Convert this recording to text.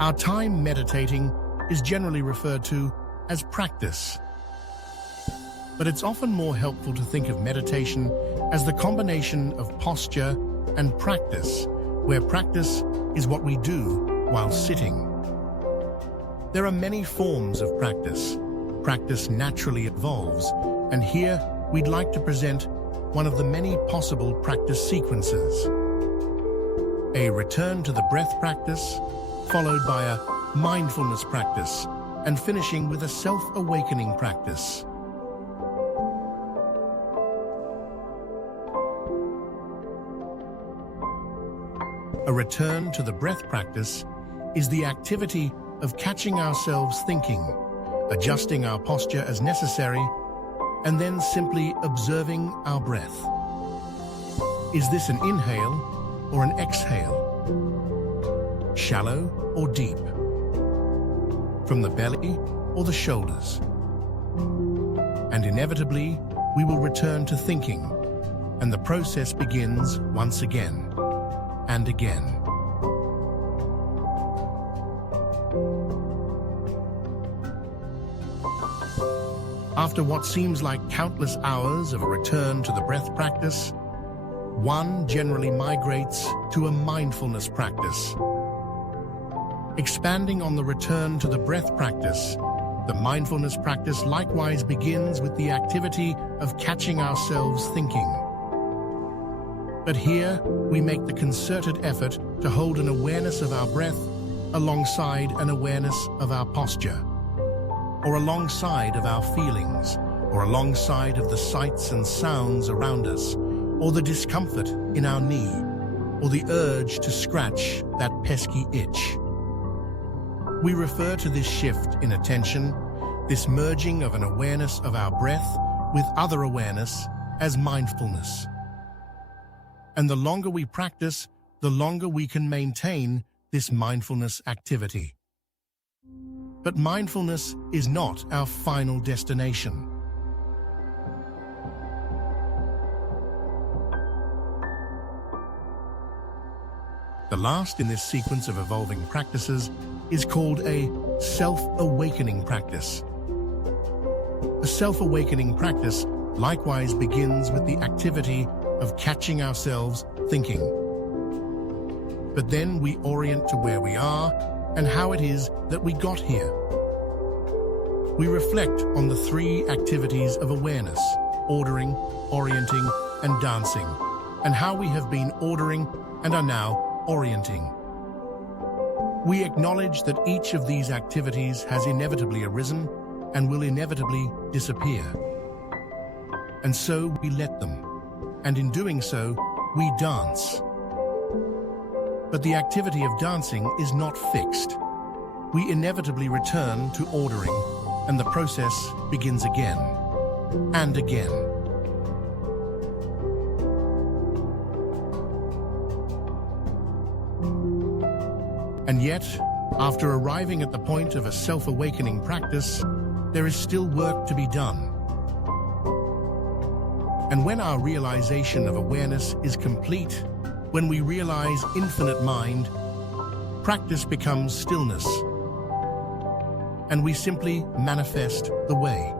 Our time meditating is generally referred to as practice. But it's often more helpful to think of meditation as the combination of posture and practice, where practice is what we do while sitting. There are many forms of practice. Practice naturally evolves, and here we'd like to present one of the many possible practice sequences. A return to the breath practice, followed by a mindfulness practice, and finishing with a self-awakening practice. A return to the breath practice is the activity of catching ourselves thinking, adjusting our posture as necessary, and then simply observing our breath. Is this an inhale or an exhale? Shallow or deep? From the belly or the shoulders? And inevitably, we will return to thinking, and the process begins once again and again. After what seems like countless hours of a return to the breath practice, one generally migrates to a mindfulness practice. Expanding on the return to the breath practice, the mindfulness practice likewise begins with the activity of catching ourselves thinking. But here, we make the concerted effort to hold an awareness of our breath alongside an awareness of our posture, or alongside of our feelings, or alongside of the sights and sounds around us, or the discomfort in our knee, or the urge to scratch that pesky itch. We refer to this shift in attention, this merging of an awareness of our breath with other awareness, as mindfulness. And the longer we practice, the longer we can maintain this mindfulness activity. But mindfulness is not our final destination. The last in this sequence of evolving practices is called a self-awakening practice. A self-awakening practice likewise begins with the activity of catching ourselves thinking. But then we orient to where we are and how it is that we got here. We reflect on the three activities of awareness: ordering, orienting, and dancing, and how we have been ordering and are now orienting. We acknowledge that each of these activities has inevitably arisen and will inevitably disappear. And so we let them. And in doing so, we dance. But the activity of dancing is not fixed. We inevitably return to ordering, and the process begins again and again. And yet, after arriving at the point of a self-awakening practice, there is still work to be done. And when our realization of awareness is complete, when we realize infinite mind, practice becomes stillness, and we simply manifest the way.